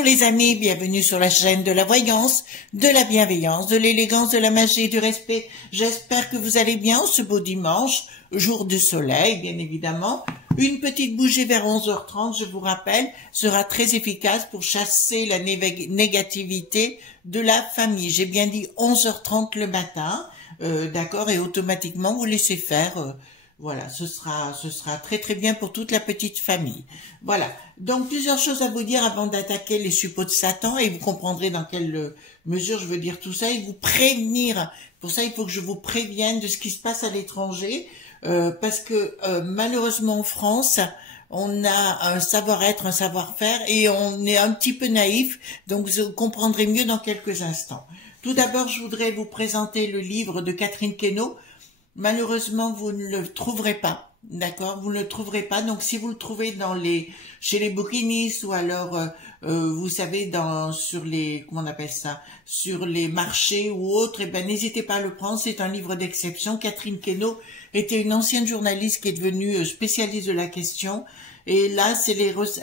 Bonjour les amis, bienvenue sur la chaîne de la voyance, de la bienveillance, de l'élégance, de la magie et du respect. J'espère que vous allez bien ce beau dimanche, jour de soleil bien évidemment. Une petite bougie vers 11h30, je vous rappelle, sera très efficace pour chasser la négativité de la famille. J'ai bien dit 11h30 le matin, d'accord, et automatiquement vous laissez faire... Voilà, ce sera très très bien pour toute la petite famille. Voilà, donc plusieurs choses à vous dire avant d'attaquer les suppôts de Satan et vous comprendrez dans quelle mesure je veux dire tout ça et vous prévenir. Pour ça, il faut que je vous prévienne de ce qui se passe à l'étranger parce que malheureusement en France, on a un savoir-être, un savoir-faire et on est un petit peu naïf, donc vous comprendrez mieux dans quelques instants. Tout d'abord, je voudrais vous présenter le livre de Catherine Queneau. Malheureusement, vous ne le trouverez pas, d'accord? Vous ne le trouverez pas. Donc, si vous le trouvez chez les bouquinistes ou alors, vous savez, sur les, comment on appelle ça, sur les marchés ou autres, eh ben, n'hésitez pas à le prendre. C'est un livre d'exception. Catherine Queneau était une ancienne journaliste qui est devenue spécialiste de la question. Et là,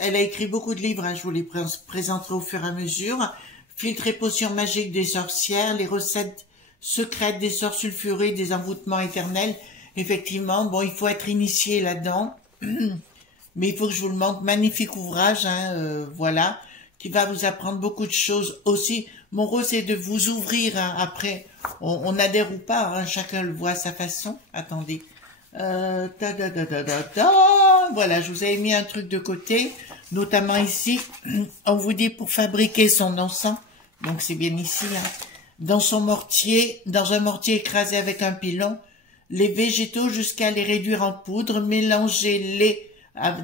elle a écrit beaucoup de livres. Hein, je vous les présenterai au fur et à mesure. Filtres et potions magiques des sorcières, les recettes secrètes des sorts sulfurés, des envoûtements éternels. Effectivement, bon, il faut être initié là-dedans, mais il faut que je vous le montre. Magnifique ouvrage, hein, voilà, qui va vous apprendre beaucoup de choses aussi. Mon rôle, c'est de vous ouvrir. Hein, après, on adhère ou pas, hein, chacun le voit à sa façon. Attendez. Voilà, je vous avais mis un truc de côté, notamment ici. On vous dit pour fabriquer son encens, donc c'est bien ici, hein. Dans un mortier écrasé avec un pilon, les végétaux jusqu'à les réduire en poudre, mélangez-les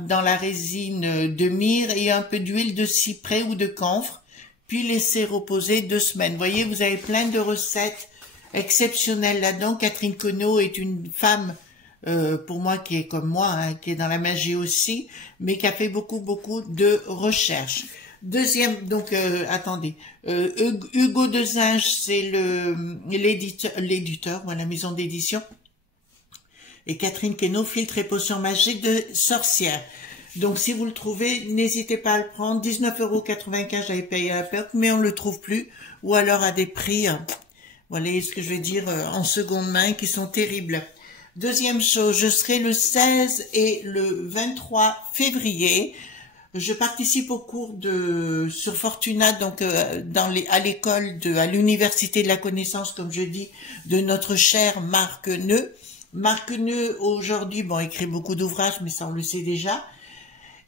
dans la résine de myrrhe et un peu d'huile de cyprès ou de camphre, puis laissez reposer 2 semaines. Vous voyez, vous avez plein de recettes exceptionnelles là-dedans. Catherine Queneau est une femme, pour moi, qui est comme moi, hein, qui est dans la magie aussi, mais qui a fait beaucoup de recherches. Deuxième, donc, attendez, Hugo de Zinge, c'est l'éditeur, voilà, maison d'édition. Et Catherine Queneau, filtre et potions magiques de sorcière. Donc, si vous le trouvez, n'hésitez pas à le prendre. 19,95 €, j'avais payé à la perte, mais on le trouve plus. Ou alors à des prix, voilà ce que je veux dire, en seconde main, qui sont terribles. Deuxième chose, je serai le 16 et le 23 février. Je participe au cours sur Fortuna, donc à l'école à l'université de la connaissance, comme je dis, de notre cher Marc Neu. Marc Neu aujourd'hui, bon, écrit beaucoup d'ouvrages, mais ça on le sait déjà.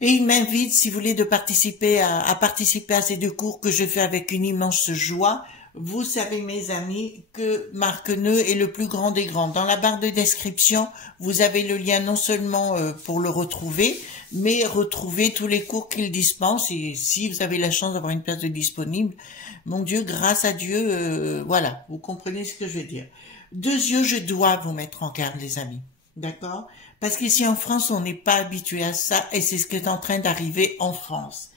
Et il m'invite, si vous voulez, de participer à participer à ces 2 cours que je fais avec une immense joie. Vous savez, mes amis, que Marc Neu est le plus grand des grands. Dans la barre de description, vous avez le lien non seulement pour le retrouver, mais retrouver tous les cours qu'il dispense. Et si vous avez la chance d'avoir une place de disponible, mon Dieu, grâce à Dieu, voilà, vous comprenez ce que je veux dire. 2 yeux, je dois vous mettre en garde, les amis. D'accord? Parce qu'ici en France, on n'est pas habitué à ça, et c'est ce qui est en train d'arriver en France.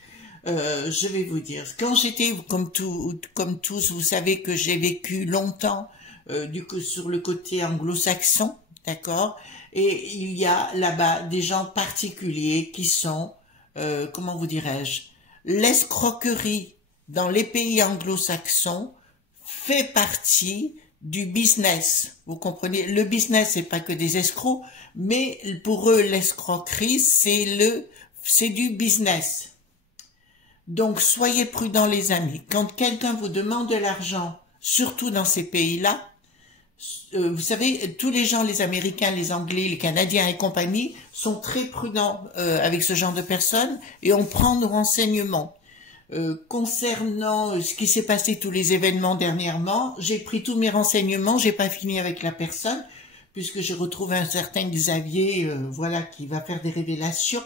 Je vais vous dire, quand j'étais, comme tous, vous savez que j'ai vécu longtemps sur le côté anglo-saxon, d'accord, et il y a là-bas des gens particuliers qui sont, comment vous dirais-je, l'escroquerie dans les pays anglo-saxons fait partie du business. Vous comprenez, le business, c'est pas que des escrocs, mais pour eux, l'escroquerie, c'est du business. Donc, soyez prudents, les amis. Quand quelqu'un vous demande de l'argent, surtout dans ces pays-là, vous savez, tous les gens, les Américains, les Anglais, les Canadiens et compagnie, sont très prudents avec ce genre de personnes et on prend nos renseignements. Concernant ce qui s'est passé, tous les événements dernièrement, j'ai pris tous mes renseignements, j'ai pas fini avec la personne, puisque j'ai retrouvé un certain Xavier, voilà, qui va faire des révélations.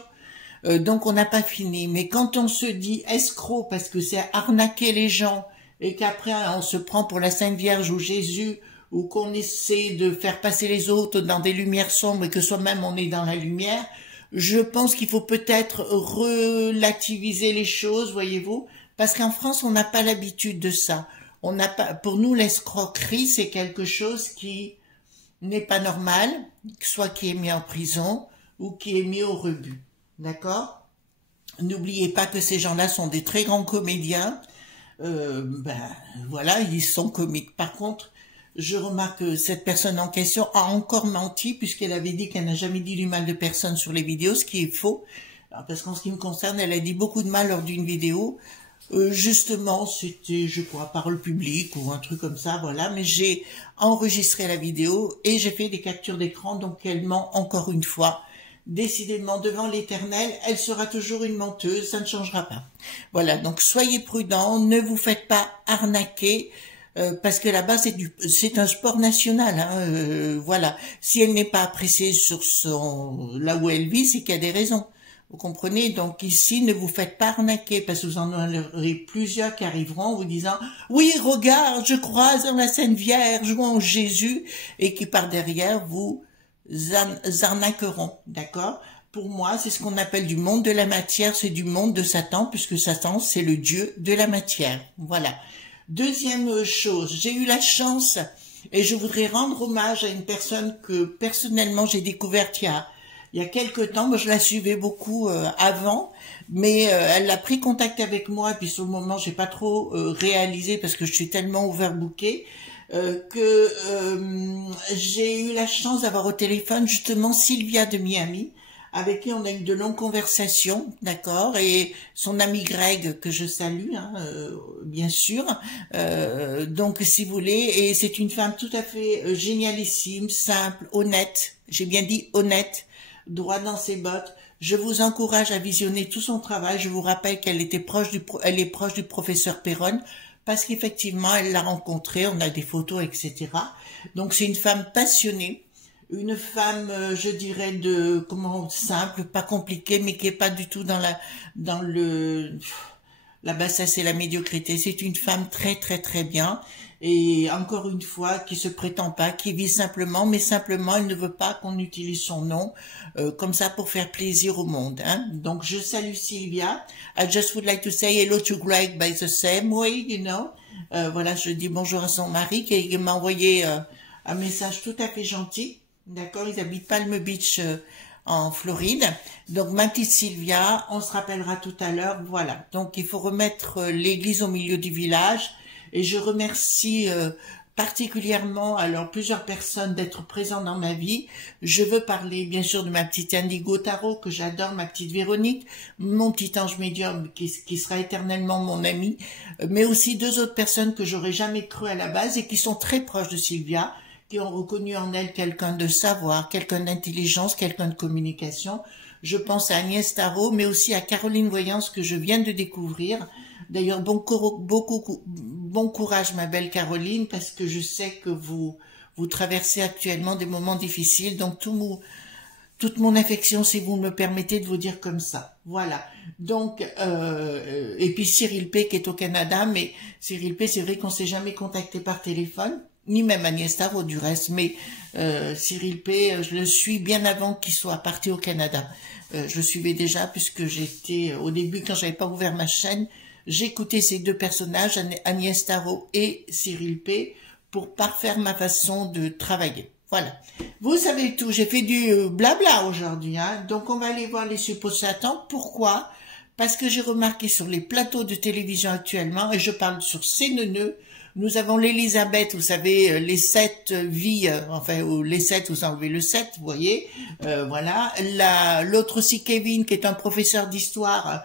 Donc on n'a pas fini, mais quand on se dit escroc parce que c'est arnaquer les gens et qu'après on se prend pour la Sainte Vierge ou Jésus ou qu'on essaie de faire passer les autres dans des lumières sombres et que soi-même on est dans la lumière, je pense qu'il faut peut-être relativiser les choses, voyez-vous, parce qu'en France on n'a pas l'habitude de ça. On n'a pas, pour nous l'escroquerie c'est quelque chose qui n'est pas normal, soit qui est mis en prison ou qui est mis au rebut. D'accord? N'oubliez pas que ces gens-là sont des très grands comédiens. Voilà, ils sont comiques. Par contre, je remarque que cette personne en question a encore menti puisqu'elle avait dit qu'elle n'a jamais dit du mal de personne sur les vidéos, ce qui est faux. Alors, parce qu'en ce qui me concerne, elle a dit beaucoup de mal lors d'une vidéo. Justement, c'était, je crois, parole publique ou un truc comme ça, voilà. Mais j'ai enregistré la vidéo et j'ai fait des captures d'écran, donc elle ment encore une fois. Décidément, devant l'Éternel, elle sera toujours une menteuse, ça ne changera pas. Voilà, donc soyez prudents, ne vous faites pas arnaquer, parce que là-bas, c'est un sport national. Hein, voilà, si elle n'est pas appréciée sur là où elle vit, c'est qu'il y a des raisons. Vous comprenez? Donc ici, ne vous faites pas arnaquer, parce que vous en aurez plusieurs qui arriveront en vous disant « Oui, regarde, je croise dans la Sainte Vierge ou en Jésus » et qui par derrière vous arnaqueront, d'accord? Pour moi, c'est ce qu'on appelle du monde de la matière, c'est du monde de Satan, puisque Satan, c'est le dieu de la matière. Voilà. Deuxième chose, j'ai eu la chance, et je voudrais rendre hommage à une personne que personnellement j'ai découverte il y a quelques temps. Moi, je la suivais beaucoup avant, mais elle a pris contact avec moi, et puis sur le moment, j'ai pas trop réalisé parce que je suis tellement overbookée. J'ai eu la chance d'avoir au téléphone justement Sylvia de Miami, avec qui on a eu de longues conversations, d'accord, et son ami Greg, que je salue, hein, bien sûr, donc si vous voulez, et c'est une femme tout à fait génialissime, simple, honnête, j'ai bien dit honnête, droit dans ses bottes. Je vous encourage à visionner tout son travail. Je vous rappelle qu'elle était elle est proche du professeur Perron, parce qu'effectivement, elle l'a rencontré, on a des photos, etc. Donc, c'est une femme passionnée, une femme, je dirais, simple, pas compliquée, mais qui est pas du tout la bassesse et la médiocrité. C'est une femme très, très, très bien. Et encore une fois, qui se prétend pas, qui vit simplement, mais simplement, elle ne veut pas qu'on utilise son nom comme ça pour faire plaisir au monde. Hein. Donc, je salue Sylvia. I just would like to say hello to Greg by the same way, you know. Voilà, je dis bonjour à son mari qui m'a envoyé un message tout à fait gentil. D'accord, ils habitent Palm Beach en Floride. Donc, ma petite Sylvia, on se rappellera tout à l'heure. Voilà, donc il faut remettre l'église au milieu du village. Et je remercie particulièrement alors plusieurs personnes d'être présentes dans ma vie. Je veux parler bien sûr de ma petite Indigo Tarot que j'adore, ma petite Véronique, mon petit ange médium qui sera éternellement mon ami, mais aussi deux autres personnes que j'aurais jamais cru à la base et qui sont très proches de Sylvia, qui ont reconnu en elle quelqu'un de savoir, quelqu'un d'intelligence, quelqu'un de communication. Je pense à Agnès Tarot, mais aussi à Caroline Voyance que je viens de découvrir. D'ailleurs, bon courage, ma belle Caroline, parce que je sais que vous traversez actuellement des moments difficiles. Donc, toute mon affection, si vous me permettez de vous dire comme ça. Voilà. Donc, et puis Cyril P. qui est au Canada, mais Cyril P., c'est vrai qu'on s'est jamais contacté par téléphone, ni même Agnès Tarot du reste, mais Cyril P., je le suis bien avant qu'il soit parti au Canada. Je le suivais déjà puisque j'étais, au début, quand j'avais pas ouvert ma chaîne, j'écoutais ces deux personnages, Agnès Tarot et Cyril P., pour parfaire ma façon de travailler. Voilà. Vous savez tout, j'ai fait du blabla aujourd'hui, hein. Donc on va aller voir les suppôts de Satan. Pourquoi? Parce que j'ai remarqué sur les plateaux de télévision actuellement, et je parle sur CNN, nous avons l'Élisabeth, vous savez, les 7 vies, enfin, ou les 7, vous enlevez le 7, vous voyez, voilà. L'autre aussi, Kevin, qui est un professeur d'histoire,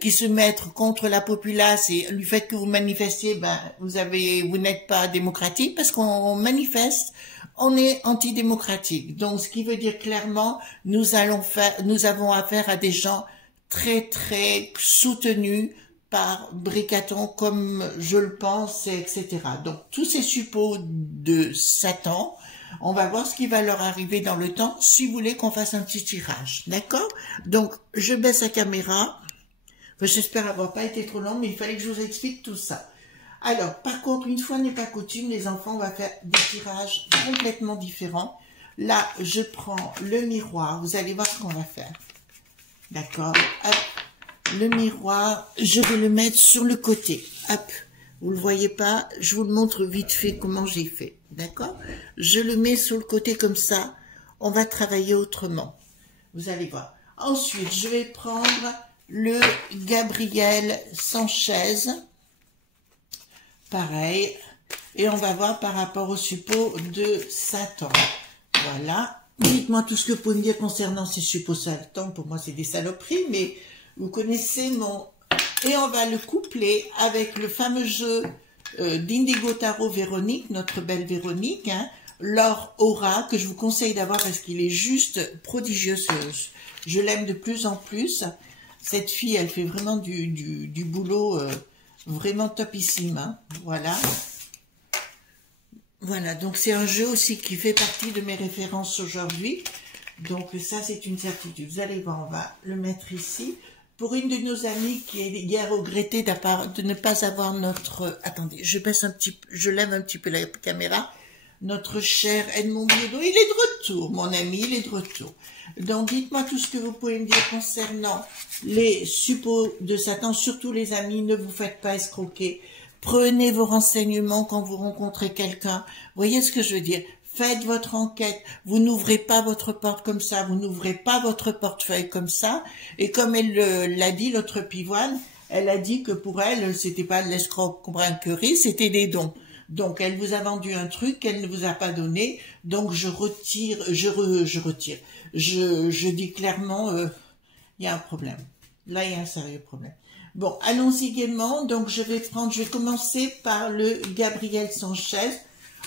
qui se met contre la populace, et le fait que vous manifestiez, ben, vous n'êtes pas démocratique, parce qu'on manifeste, on est antidémocratique. Donc, ce qui veut dire clairement, nous avons affaire à des gens très, très soutenus, par Bricaton, comme je le pense, etc. Donc, tous ces suppôts de Satan, on va voir ce qui va leur arriver dans le temps, si vous voulez qu'on fasse un petit tirage, d'accord? Donc, je baisse la caméra. J'espère avoir pas été trop long, mais il fallait que je vous explique tout ça. Alors, par contre, une fois n'est pas coutume, les enfants, on va faire des tirages complètement différents. Là, je prends le miroir, vous allez voir ce qu'on va faire. D'accord? Hop. Le miroir, je vais le mettre sur le côté. Hop, vous le voyez pas, je vous le montre vite fait comment j'ai fait. D'accord? Je le mets sur le côté comme ça. On va travailler autrement. Vous allez voir. Ensuite, je vais prendre le Gabriel Sanchez, pareil, et on va voir par rapport au suppôt de Satan. Voilà. Dites-moi tout ce que vous pouvez me dire concernant ces suppôts Satan. Pour moi, c'est des saloperies, mais vous connaissez mon... Et on va le coupler avec le fameux jeu d'Indigo Tarot Véronique, notre belle Véronique, hein, l'or aura, que je vous conseille d'avoir parce qu'il est juste prodigieux. Je l'aime de plus en plus. Cette fille, elle fait vraiment du boulot vraiment topissime. Hein, voilà. Voilà, donc c'est un jeu aussi qui fait partie de mes références aujourd'hui. Donc ça, c'est une certitude. Vous allez voir, on va le mettre ici. Pour une de nos amies qui a hier regretté de ne pas avoir notre... Attendez, je lève un petit peu la caméra. Notre cher Edmond Biédo, il est de retour, mon ami, il est de retour. Donc dites-moi tout ce que vous pouvez me dire concernant les suppôts de Satan. Surtout les amis, ne vous faites pas escroquer. Prenez vos renseignements quand vous rencontrez quelqu'un. Voyez ce que je veux dire? Faites votre enquête. Vous n'ouvrez pas votre porte comme ça. Vous n'ouvrez pas votre portefeuille comme ça. Et comme elle l'a dit, l'autre pivoine, elle a dit que pour elle, c'était pas de l'escroquerie, c'était des dons. Donc, elle vous a vendu un truc qu'elle ne vous a pas donné. Donc, je dis clairement, il y a un problème. Là, il y a un sérieux problème. Bon, allons-y gaiement. Donc, je vais commencer par le Gabriel Sanchez.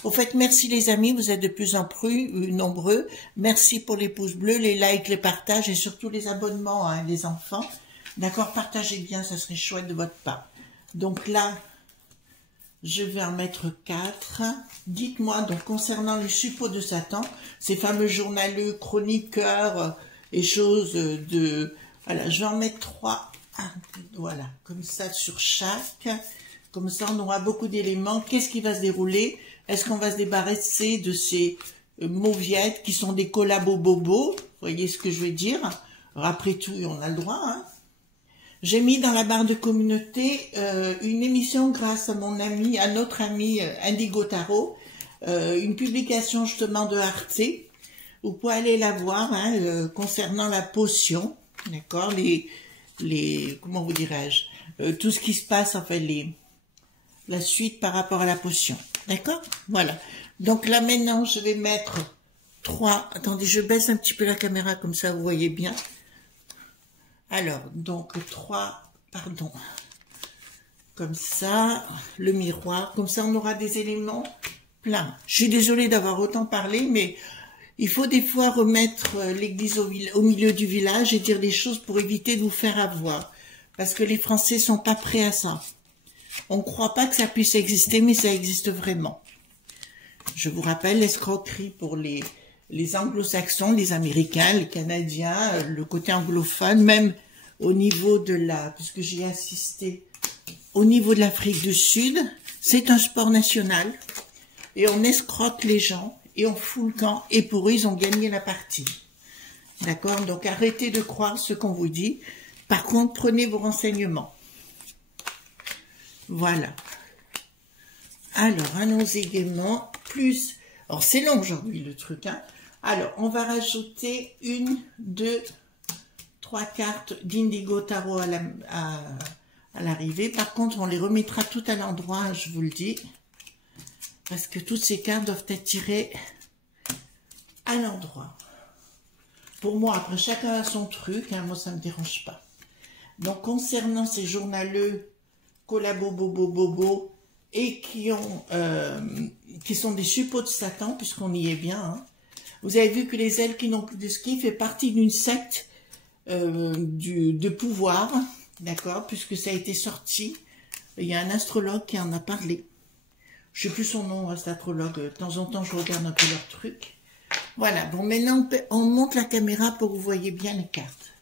Au fait, merci les amis, vous êtes de plus en plus nombreux. Merci pour les pouces bleus, les likes, les partages et surtout les abonnements, hein, les enfants. D'accord, partagez bien, ça serait chouette de votre part. Donc là, je vais en mettre 4. Dites-moi, donc concernant le suppôt de Satan, ces fameux journaleux, chroniqueurs et choses de... Voilà, je vais en mettre 3. Voilà, comme ça sur chaque. Comme ça, on aura beaucoup d'éléments. Qu'est-ce qui va se dérouler? Est-ce qu'on va se débarrasser de ces mauviettes qui sont des collabos bobos? Vous voyez ce que je veux dire? Alors, après tout, on a le droit. Hein. J'ai mis dans la barre de communauté une émission grâce à mon ami, à notre ami Indigo Tarot, une publication justement de Arte. Vous pouvez aller la voir hein, concernant la potion, d'accord, comment vous dirais-je, tout ce qui se passe, en fait, la suite par rapport à la potion. D'accord? Voilà. Donc là, maintenant, je vais mettre 3. Attendez, je baisse un petit peu la caméra, comme ça, vous voyez bien. Alors, donc 3, pardon. Comme ça, le miroir. Comme ça, on aura des éléments pleins. Je suis désolée d'avoir autant parlé, mais il faut des fois remettre l'église au milieu du village et dire des choses pour éviter de vous faire avoir. Parce que les Français sont pas prêts à ça. On ne croit pas que ça puisse exister, mais ça existe vraiment. Je vous rappelle l'escroquerie pour les anglo-saxons, les américains, les canadiens, le côté anglophone, même au niveau de puisque j'y ai assisté, au niveau de l'Afrique du Sud, c'est un sport national. Et on escroque les gens, et on fout le camp, et pour eux, ils ont gagné la partie. D'accord? Donc arrêtez de croire ce qu'on vous dit. Par contre, prenez vos renseignements. Voilà. Alors, allons-y gaiement. Plus... Alors, c'est long aujourd'hui, le truc. Hein. Alors, on va rajouter 1, 2, 3 cartes d'Indigo Tarot à l'arrivée. Par contre, on les remettra tout à l'endroit, je vous le dis. Parce que toutes ces cartes doivent être tirées à l'endroit. Pour moi, après, chacun a son truc. Hein, moi, ça ne me dérange pas. Donc, concernant ces journaleux collabo bobo bobo et qui sont des suppôts de Satan, puisqu'on y est bien. Hein. Vous avez vu que les ailes qui n'ont plus de ski fait partie d'une secte de pouvoir, d'accord, puisque ça a été sorti. Il y a un astrologue qui en a parlé. Je sais plus son nom, cet astrologue. De temps en temps, je regarde un peu leur truc. Voilà. Bon, maintenant, on monte la caméra pour que vous voyez bien les cartes.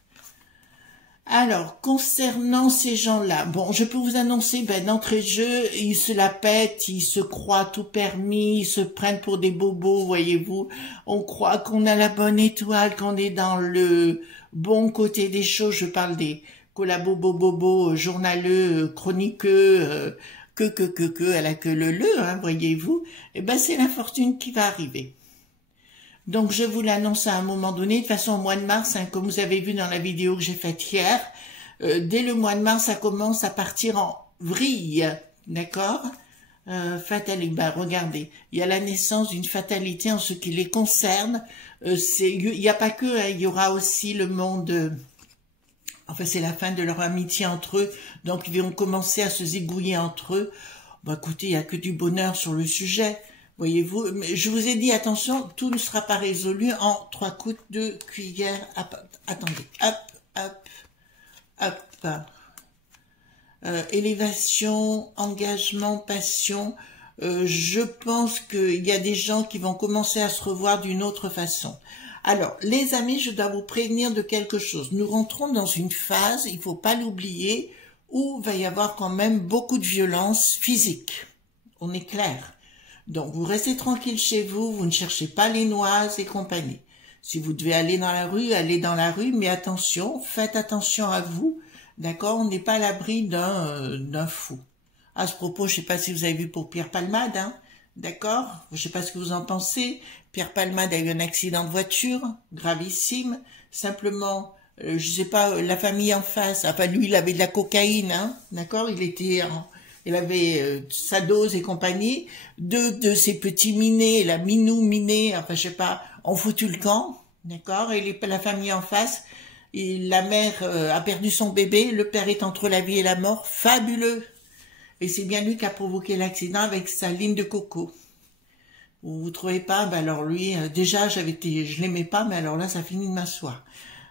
Alors, concernant ces gens-là, bon, je peux vous annoncer, d'entrée de jeu, ils se la pètent, ils se croient tout permis, ils se prennent pour des bobos, voyez-vous. On croit qu'on a la bonne étoile, qu'on est dans le bon côté des choses. Je parle des collabos bobo, journaleux, chroniqueux, à la queue leu, hein, voyez-vous. Eh ben, c'est l'infortune qui va arriver. Donc, je vous l'annonce à un moment donné. De toute façon, au mois de mars, hein, comme vous avez vu dans la vidéo que j'ai faite hier, dès le mois de mars, ça commence à partir en vrille, d'accord? Fatalité, bah, regardez, il y a la naissance d'une fatalité en ce qui les concerne. Il n'y a pas que, hein, il y aura aussi le monde... enfin, c'est la fin de leur amitié entre eux, donc ils vont commencer à se zigouiller entre eux. Bah, écoutez, il n'y a que du bonheur sur le sujet, voyez-vous. Mais je vous ai dit, attention, tout ne sera pas résolu en 3 coups de cuillère. Attendez, hop, hop, hop. Élévation, engagement, passion. Je pense qu'il y a des gens qui vont commencer à se revoir d'une autre façon. Alors, les amis, je dois vous prévenir de quelque chose. Nous rentrons dans une phase, il faut pas l'oublier, où il va y avoir quand même beaucoup de violence physique. On est clair. Donc, vous restez tranquille chez vous, vous ne cherchez pas les noises et compagnie. Si vous devez aller dans la rue, allez dans la rue, mais attention, faites attention à vous. D'accord, on n'est pas à l'abri d'un fou. À ce propos, je sais pas si vous avez vu pour Pierre Palmade, hein, d'accord. Je sais pas ce que vous en pensez. Pierre Palmade a eu un accident de voiture, gravissime. Simplement, je sais pas, la famille en face. Enfin, lui, il avait de la cocaïne, hein, d'accord. Il avait sa dose et compagnie. Deux de ses petits minés, la minou miné, enfin, je sais pas, ont foutu le camp, d'accord. Et la famille en face. Et la mère a perdu son bébé, le père est entre la vie et la mort, fabuleux. Et c'est bien lui qui a provoqué l'accident avec sa ligne de coco. Vous trouvez pas? Ben alors lui, déjà je l'aimais pas, mais alors là ça finit de m'asseoir.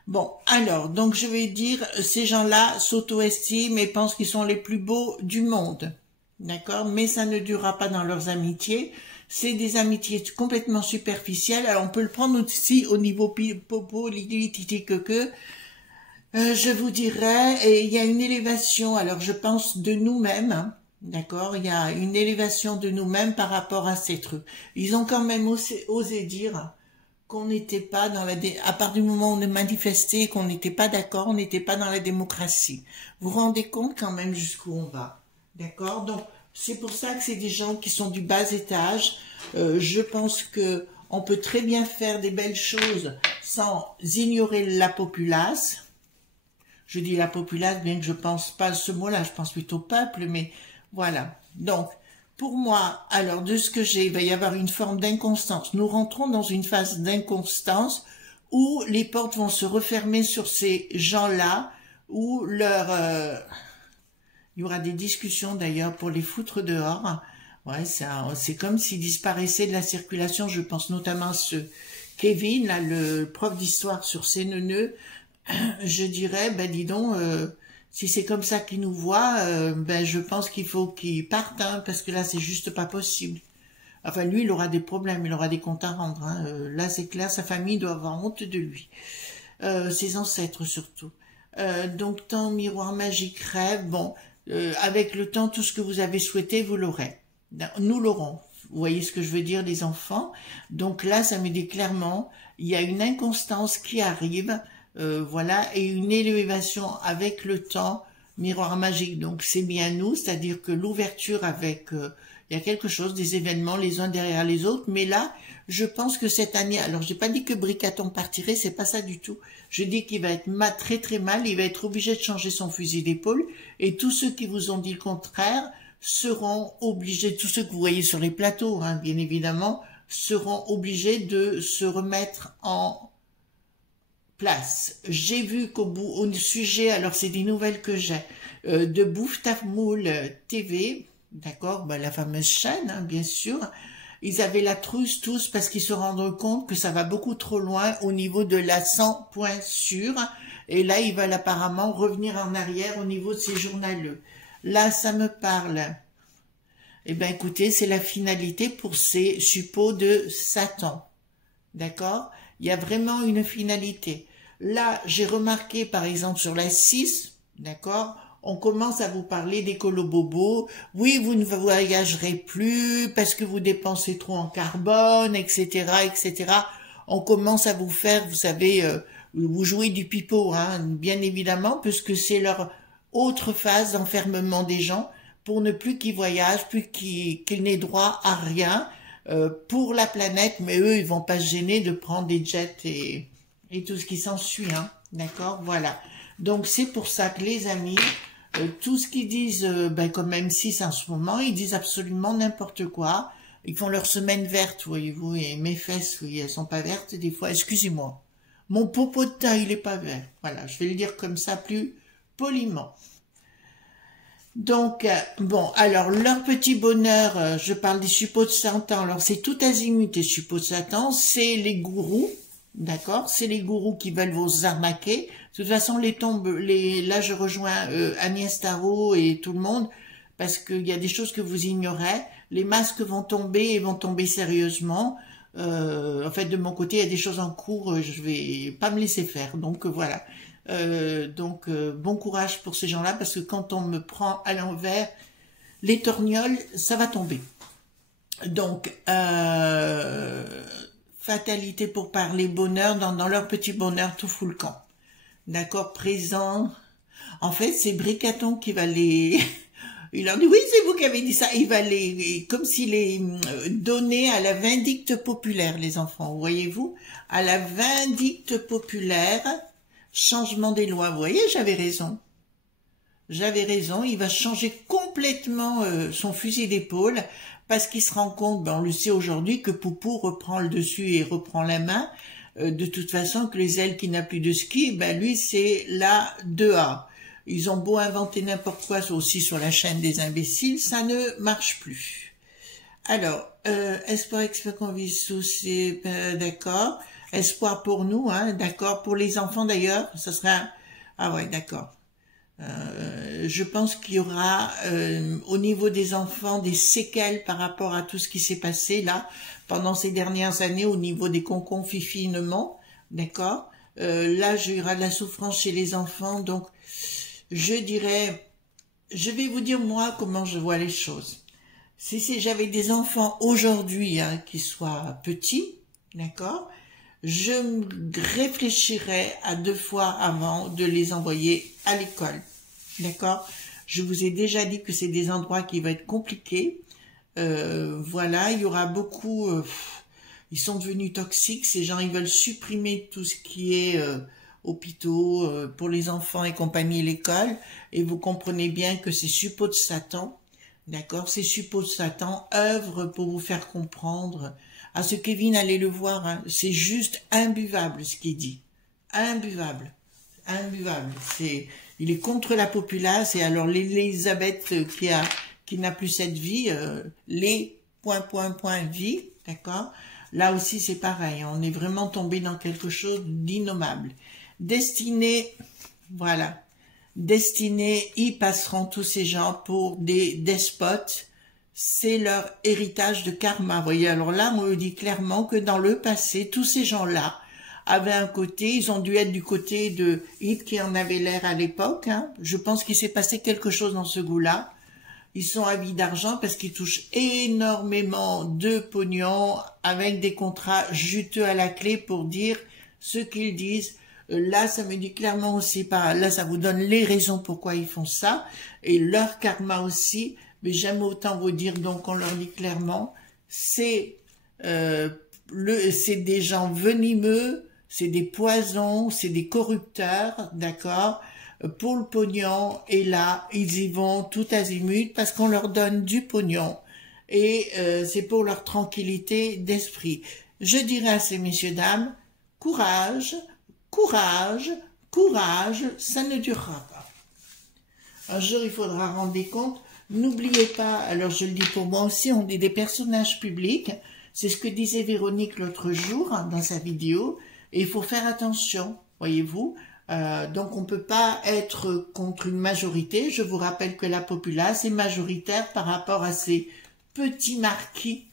Bon, alors, donc je vais dire, ces gens-là s'auto-estiment et pensent qu'ils sont les plus beaux du monde. D'accord? Mais ça ne durera pas dans leurs amitiés. C'est des amitiés complètement superficielles. Alors on peut le prendre aussi au niveau politique que je vous dirais, et il y a une élévation, alors je pense de nous-mêmes, hein, d'accord, il y a une élévation de nous-mêmes par rapport à ces trucs. Ils ont quand même osé dire qu'on n'était pas dans à part du moment où on a manifesté, qu'on n'était pas d'accord, on n'était pas dans la démocratie. Vous vous rendez compte quand même jusqu'où on va, d'accord? Donc c'est pour ça que c'est des gens qui sont du bas étage. Je pense que on peut très bien faire des belles choses sans ignorer la populace. Je dis la populace, bien que je pense pas à ce mot-là, je pense plutôt peuple, mais voilà. Donc, pour moi, alors de ce que j'ai, il va y avoir une forme d'inconstance. Nous rentrons dans une phase d'inconstance où les portes vont se refermer sur ces gens-là, où il y aura des discussions d'ailleurs pour les foutre dehors. Ouais, c'est comme s'ils disparaissaient de la circulation. Je pense notamment à ce Kevin, là, le prof d'histoire sur ses neuneux. Je dirais, ben dis donc, si c'est comme ça qu'ils nous voient, ben je pense qu'il faut qu'ils partent, hein, parce que là c'est juste pas possible. Enfin lui il aura des problèmes, il aura des comptes à rendre, hein. Là c'est clair, sa famille doit avoir honte de lui, ses ancêtres surtout. Donc tant miroir magique rêve, bon, avec le temps tout ce que vous avez souhaité vous l'aurez, nous l'aurons. Vous voyez ce que je veux dire, les enfants. Donc là ça me dit clairement, il y a une inconstance qui arrive. Voilà, et une élévation avec le temps, miroir magique, donc c'est bien nous, c'est-à-dire que l'ouverture avec, il y a quelque chose, des événements les uns derrière les autres, mais là, je pense que cette année, alors j'ai pas dit que Bricaton partirait, c'est pas ça du tout, je dis qu'il va être très très mal, il va être obligé de changer son fusil d'épaule, et tous ceux qui vous ont dit le contraire seront obligés, tous ceux que vous voyez sur les plateaux, hein, bien évidemment, seront obligés de se remettre en place. J'ai vu au sujet, alors c'est des nouvelles que j'ai, de Bouffe ta Moule TV, d'accord, ben, la fameuse chaîne, hein, bien sûr, ils avaient la trousse tous parce qu'ils se rendent compte que ça va beaucoup trop loin au niveau de la 100 points sûrs, et là ils veulent apparemment revenir en arrière au niveau de ces journaleux. Là ça me parle. Eh bien écoutez, c'est la finalité pour ces suppôts de Satan, d'accord? Il y a vraiment une finalité. Là, j'ai remarqué, par exemple, sur la 6, d'accord, on commence à vous parler d'écolo-bobo. Oui, vous ne voyagerez plus parce que vous dépensez trop en carbone, etc., etc. On commence à vous faire, vous savez, vous jouez du pipeau, hein, bien évidemment, puisque c'est leur autre phase d'enfermement des gens pour ne plus qu'ils voyagent, plus qu'ils n'aient droit à rien. Pour la planète, mais eux, ils vont pas se gêner de prendre des jets et tout ce qui s'ensuit, hein, d'accord, voilà. Donc c'est pour ça que les amis, tout ce qu'ils disent, comme M6 en ce moment, ils disent absolument n'importe quoi. Ils font leur semaine verte, voyez-vous, et mes fesses, oui, elles sont pas vertes des fois. Excusez-moi, mon popotin, il est pas vert. Voilà, je vais le dire comme ça, plus poliment. Donc, bon, alors, leur petit bonheur, je parle des suppôts de Satan. Alors, c'est tout azimut, les suppôts de Satan. C'est les gourous, d'accord? C'est les gourous qui veulent vous arnaquer. De toute façon, là, je rejoins Agnès Tarot et tout le monde, parce qu'il y a des choses que vous ignorez. Les masques vont tomber et vont tomber sérieusement. En fait, de mon côté, il y a des choses en cours, je vais pas me laisser faire. Donc, voilà. Bon courage pour ces gens-là, parce que quand on me prend à l'envers, les torgnoles, ça va tomber. Donc, fatalité pour parler bonheur, dans leur petit bonheur, tout fout le camp. D'accord, présent. En fait, c'est Bricaton qui va les... Il leur dit, oui, c'est vous qui avez dit ça. Il va comme s'il les donnait à la vindicte populaire, les enfants, voyez-vous, à la vindicte populaire. Changement des lois, vous voyez, j'avais raison. J'avais raison, il va changer complètement son fusil d'épaule parce qu'il se rend compte, on le sait aujourd'hui, que Poupou reprend le dessus et reprend la main. De toute façon, que les ailes qui n'a plus de ski, lui, c'est la 2A. Ils ont beau inventer n'importe quoi aussi sur la chaîne des imbéciles, ça ne marche plus. Alors, espoir, expert qu'on vise sous, c'est d'accord. Espoir pour nous, hein, d'accord. Pour les enfants d'ailleurs, ça sera... Ah ouais, d'accord. Je pense qu'il y aura au niveau des enfants des séquelles par rapport à tout ce qui s'est passé là pendant ces dernières années au niveau des confinements, d'accord. Là, il y aura de la souffrance chez les enfants, donc je dirais, je vais vous dire moi comment je vois les choses. Si j'avais des enfants aujourd'hui qui soient petits, d'accord, je réfléchirais à 2 fois avant de les envoyer à l'école. D'accord? Je vous ai déjà dit que c'est des endroits qui vont être compliqués. Voilà, il y aura beaucoup... ils sont devenus toxiques. Ces gens, ils veulent supprimer tout ce qui est hôpitaux pour les enfants et compagnie, l'école. Et vous comprenez bien que ces suppôts de Satan, d'accord? Ces suppôts de Satan œuvrent pour vous faire comprendre... Ah, ce Kevin, allez le voir, hein, c'est juste imbuvable ce qu'il dit. Imbuvable. Imbuvable. Il est contre la populace, et alors l'Élisabeth qui n'a plus cette vie, vie, d'accord? Là aussi c'est pareil, on est vraiment tombé dans quelque chose d'innommable. Destinée, voilà. Destinée, y passeront tous ces gens pour des despotes. C'est leur héritage de karma, vous voyez. Alors là, on me dit clairement que dans le passé, tous ces gens-là avaient un côté, ils ont dû être du côté de Hitler qui en avait l'air à l'époque. Hein. Je pense qu'il s'est passé quelque chose dans ce goût-là. Ils sont avides d'argent parce qu'ils touchent énormément de pognon avec des contrats juteux à la clé pour dire ce qu'ils disent. Là, ça me dit clairement aussi, là, ça vous donne les raisons pourquoi ils font ça. Et leur karma aussi. Mais j'aime autant vous dire, donc on leur dit clairement, c'est des gens venimeux, c'est des poisons, c'est des corrupteurs, d'accord, pour le pognon, et là, ils y vont tout azimut parce qu'on leur donne du pognon, et c'est pour leur tranquillité d'esprit. Je dirais à ces messieurs, dames, courage, courage, courage, ça ne durera pas. Un jour, il faudra rendre des comptes. N'oubliez pas, alors je le dis pour moi aussi, on est des personnages publics, c'est ce que disait Véronique l'autre jour dans sa vidéo, et il faut faire attention, voyez-vous, donc on ne peut pas être contre une majorité. Je vous rappelle que la populace est majoritaire par rapport à ces petits marquis,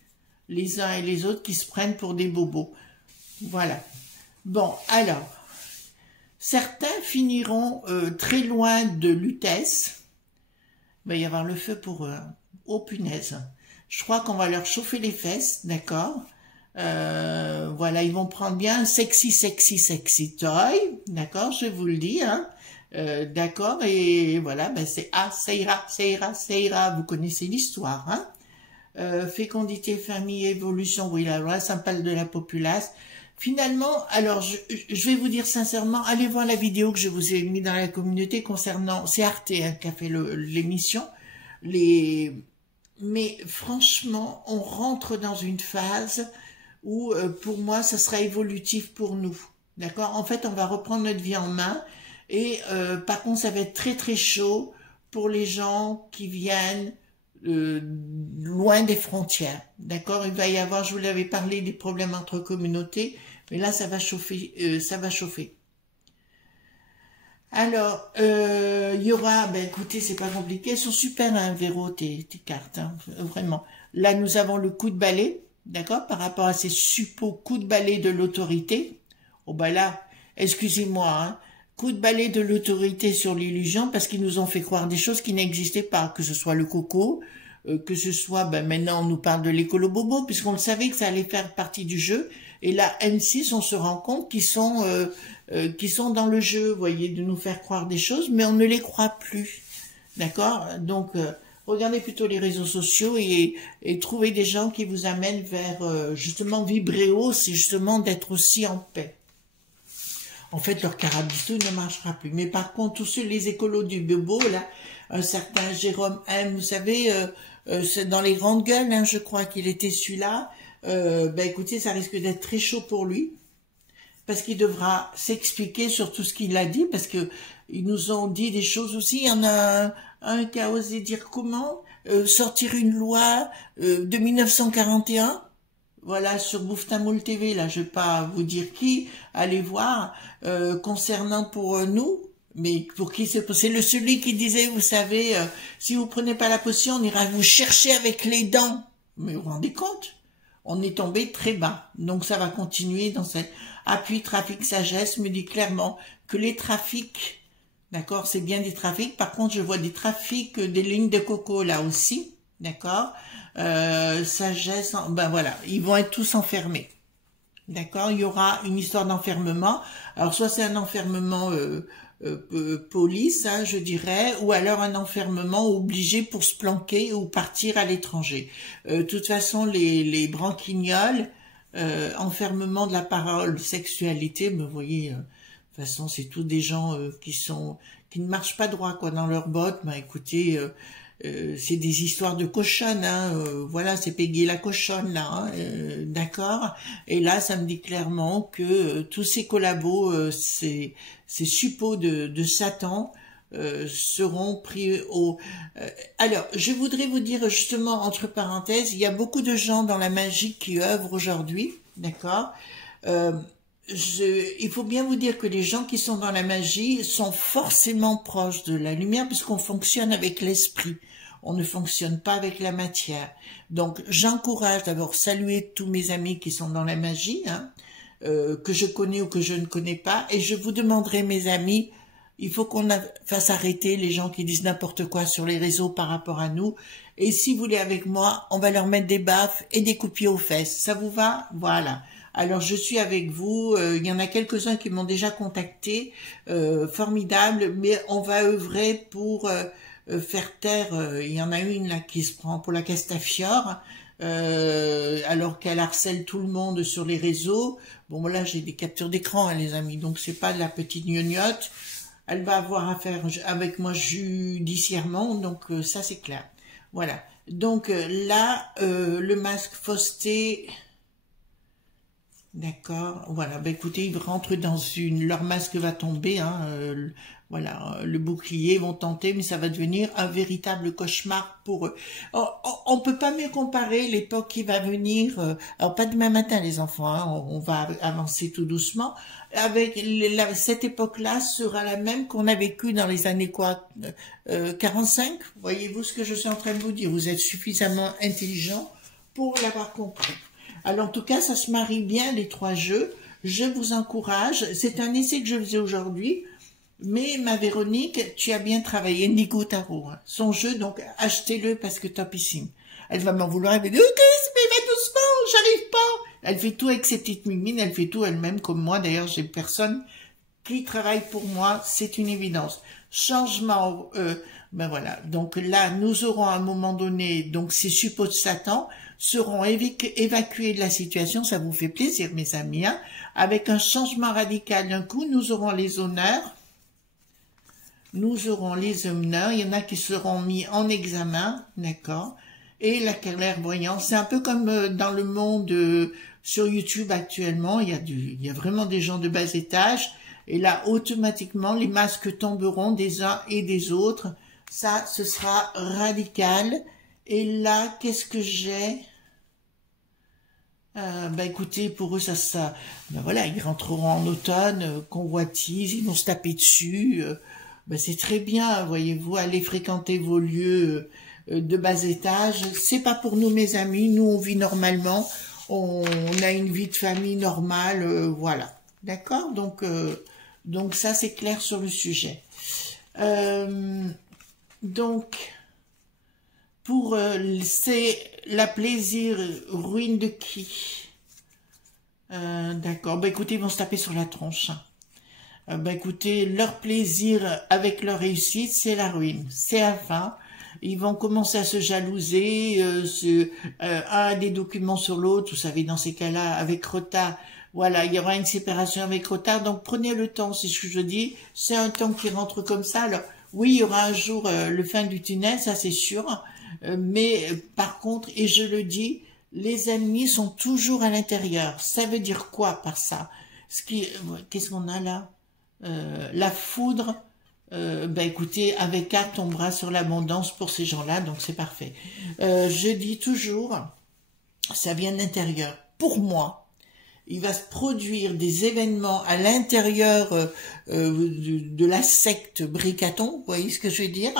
les uns et les autres, qui se prennent pour des bobos. Voilà. Bon, alors, certains finiront très loin de Lutèce. Il va y avoir le feu pour eux. Oh punaise. Je crois qu'on va leur chauffer les fesses, d'accord. Voilà, ils vont prendre bien un sexy toy, d'accord, je vous le dis, hein. D'accord, et voilà, ça ira, vous connaissez l'histoire, hein. fécondité, famille, évolution, oui, là, ça me parle de la populace. Finalement, alors, je vais vous dire sincèrement, allez voir la vidéo que je vous ai mis dans la communauté concernant, c'est Arte hein, qui a fait l'émission, mais franchement, on rentre dans une phase où, pour moi, ça sera évolutif pour nous. D'accord? En fait, on va reprendre notre vie en main et par contre, ça va être très très chaud pour les gens qui viennent loin des frontières. D'accord? Il va y avoir, je vous l'avais parlé, des problèmes entre communautés, mais là, ça va chauffer, ça va chauffer. Alors, il y aura, ben écoutez, c'est pas compliqué, elles sont super, hein, Véro, tes cartes, hein, vraiment. Là, nous avons le coup de balai, d'accord, par rapport à ces suppos coups de balai de l'autorité. Oh ben là, excusez-moi, hein, coup de balai de l'autorité sur l'illusion, parce qu'ils nous ont fait croire des choses qui n'existaient pas, que ce soit le coco, que ce soit, ben maintenant on nous parle de l'écolo bobo, puisqu'on le savait que ça allait faire partie du jeu, et là, M6, on se rend compte qu'ils sont dans le jeu, vous voyez, de nous faire croire des choses, mais on ne les croit plus, d'accord? Donc, regardez plutôt les réseaux sociaux et trouvez des gens qui vous amènent vers, justement, vibrer haut, c'est justement d'être aussi en paix. En fait, leur carabistou ne marchera plus. Mais par contre, tous ceux, les écolos du bobo, là, un certain Jérôme M, vous savez, c'est dans les grandes gueules, hein, je crois qu'il était celui-là, ben écoutez, ça risque d'être très chaud pour lui, parce qu'il devra s'expliquer sur tout ce qu'il a dit, parce que ils nous ont dit des choses aussi. Il y en a un qui a osé dire comment sortir une loi de 1941, voilà, sur Bouftamoul TV, là, je vais pas vous dire qui, allez voir, concernant pour nous, mais pour qui c'est celui qui disait, vous savez, si vous prenez pas la potion, on ira vous chercher avec les dents. Mais vous vous rendez compte? On est tombé très bas. Donc ça va continuer dans cet appui trafic sagesse me dit clairement que les trafics, d'accord, c'est bien des trafics. Par contre, je vois des trafics des lignes de coco là aussi, d'accord. Sagesse, ben voilà, ils vont être tous enfermés. D'accord, il y aura une histoire d'enfermement. Alors soit c'est un enfermement police, hein, je dirais, ou alors un enfermement obligé pour se planquer ou partir à l'étranger. De toute façon, les branquignoles, enfermement de la parole, sexualité, vous voyez, de toute façon, c'est tous des gens qui ne marchent pas droit quoi dans leurs bottes. Ben écoutez, c'est des histoires de cochonnes, hein, voilà, c'est Peggy la cochonne là, hein, d'accord. Et là, ça me dit clairement que tous ces collabos, ces suppôts de Satan seront pris au. Alors, je voudrais vous dire justement entre parenthèses, il y a beaucoup de gens dans la magie qui œuvrent aujourd'hui, d'accord. Il faut bien vous dire que les gens qui sont dans la magie sont forcément proches de la lumière puisqu'on fonctionne avec l'esprit. On ne fonctionne pas avec la matière. Donc, j'encourage d'abord saluer tous mes amis qui sont dans la magie, hein, que je connais ou que je ne connais pas. Et je vous demanderai, mes amis, il faut qu'on fasse arrêter les gens qui disent n'importe quoi sur les réseaux par rapport à nous. Et si vous voulez avec moi, on va leur mettre des baffes et des coups de pied aux fesses. Ça vous va? Voilà. Alors, je suis avec vous. Il y en a quelques-uns qui m'ont déjà contacté. Formidable. Mais on va œuvrer pour faire taire. Il y en a une là qui se prend pour la Castafiore. Alors qu'elle harcèle tout le monde sur les réseaux. Bon, là, j'ai des captures d'écran, hein, les amis. Donc, c'est pas de la petite gnognotte. Elle va avoir affaire avec moi judiciairement. Donc, ça, c'est clair. Voilà. Donc, là, le masque fausseté... D'accord, voilà, ben écoutez, ils rentrent dans leur masque va tomber, hein, voilà, le bouclier, ils vont tenter, mais ça va devenir un véritable cauchemar pour eux. On peut pas mieux comparer l'époque qui va venir, alors pas demain matin les enfants, hein, on va avancer tout doucement, avec cette époque-là sera la même qu'on a vécu dans les années quoi, 45, voyez-vous ce que je suis en train de vous dire, vous êtes suffisamment intelligent pour l'avoir compris. Alors, en tout cas, ça se marie bien, les trois jeux. Je vous encourage. C'est un essai que je faisais aujourd'hui. Mais, ma Véronique, tu as bien travaillé. Nico Tarot. Hein. Son jeu, donc, achetez-le parce que topissime. Elle va m'en vouloir. Elle va dire, ok, mais va doucement, j'arrive pas. Elle fait tout avec ses petites mimines. Elle fait tout elle-même, comme moi. D'ailleurs, j'ai personne qui travaille pour moi. C'est une évidence. changement, ben voilà. Donc là, nous aurons à un moment donné, donc ces suppôts de Satan seront évacués de la situation, ça vous fait plaisir mes amis, hein, avec un changement radical d'un coup, nous aurons les honneurs, il y en a qui seront mis en examen, d'accord, et la clairvoyance, c'est un peu comme dans le monde sur YouTube actuellement, il y a vraiment des gens de bas étage, et là, automatiquement, les masques tomberont des uns et des autres, ça, ce sera radical, et là, qu'est-ce que j'ai? Bah écoutez, pour eux, ben voilà, ils rentreront en automne, convoitise, ils vont se taper dessus, ben c'est très bien, voyez-vous, allez fréquenter vos lieux de bas étage, c'est pas pour nous mes amis, nous on vit normalement, on a une vie de famille normale, voilà, d'accord, donc ça c'est clair sur le sujet. Donc, pour c'est la plaisir ruine de qui? D'accord, bah écoutez, ils vont se taper sur la tronche. Bah écoutez, leur plaisir avec leur réussite, c'est la ruine, c'est la fin. Ils vont commencer à se jalouser, un a des documents sur l'autre, vous savez, dans ces cas-là, avec retard, voilà, il y aura une séparation avec retard, donc prenez le temps, c'est ce que je dis, c'est un temps qui rentre comme ça, alors oui, il y aura un jour le fin du tunnel, ça c'est sûr, mais par contre, et je le dis, les ennemis sont toujours à l'intérieur. Ça veut dire quoi par ça? Qu'est-ce qu'on a là? La foudre, ben écoutez, avec A tombera sur l'abondance pour ces gens-là, donc c'est parfait. Je dis toujours, ça vient de l'intérieur. Pour moi, il va se produire des événements à l'intérieur de la secte Bricaton, vous voyez ce que je veux dire?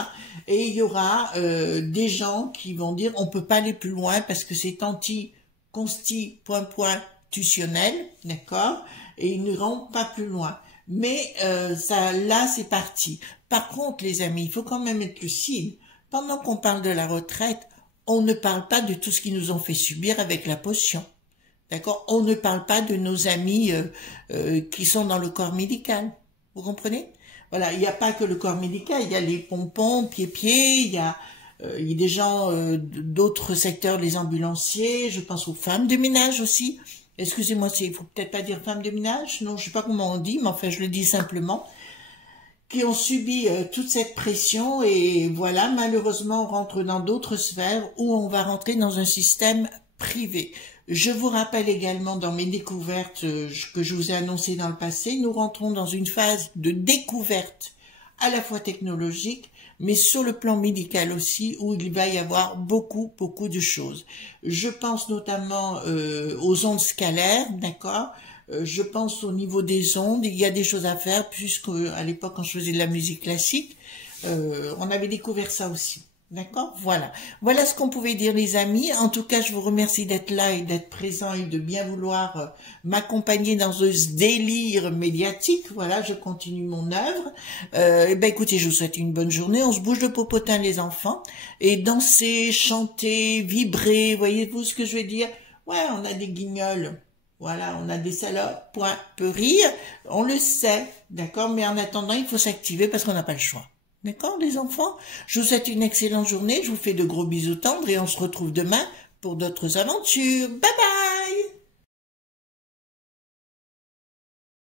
Et il y aura des gens qui vont dire on peut pas aller plus loin parce que c'est anti-constitutionnel, d'accord? Et ils n'iront pas plus loin. Mais ça, là, c'est parti. Par contre, les amis, il faut quand même être lucide. Pendant qu'on parle de la retraite, on ne parle pas de tout ce qu'ils nous ont fait subir avec la potion. D'accord? On ne parle pas de nos amis qui sont dans le corps médical. Vous comprenez? Voilà, il n'y a pas que le corps médical, il y a les pompons, pieds-pieds, il y a des gens d'autres secteurs, les ambulanciers, je pense aux femmes de ménage aussi. Excusez-moi, il faut peut-être pas dire femmes de ménage, non, je sais pas comment on dit, mais enfin je le dis simplement, qui ont subi toute cette pression et voilà, malheureusement on rentre dans d'autres sphères où on va rentrer dans un système privé. Je vous rappelle également dans mes découvertes que je vous ai annoncées dans le passé, nous rentrons dans une phase de découverte à la fois technologique, mais sur le plan médical aussi, où il va y avoir beaucoup de choses. Je pense notamment aux ondes scalaires, d'accord? Je pense au niveau des ondes, il y a des choses à faire, puisque à l'époque, quand je faisais de la musique classique, on avait découvert ça aussi. D'accord? Voilà. Voilà ce qu'on pouvait dire, les amis. En tout cas, je vous remercie d'être là et d'être présent et de bien vouloir m'accompagner dans ce délire médiatique. Voilà, je continue mon œuvre. Ben, écoutez, je vous souhaite une bonne journée. On se bouge le popotin, les enfants. Et danser, chanter, vibrer. Voyez-vous ce que je veux dire? Ouais, on a des guignols. Voilà, on a des salopes, point, peut rire. On le sait. D'accord? Mais en attendant, il faut s'activer parce qu'on n'a pas le choix. D'accord, les enfants? Je vous souhaite une excellente journée, je vous fais de gros bisous tendres et on se retrouve demain pour d'autres aventures. Bye bye!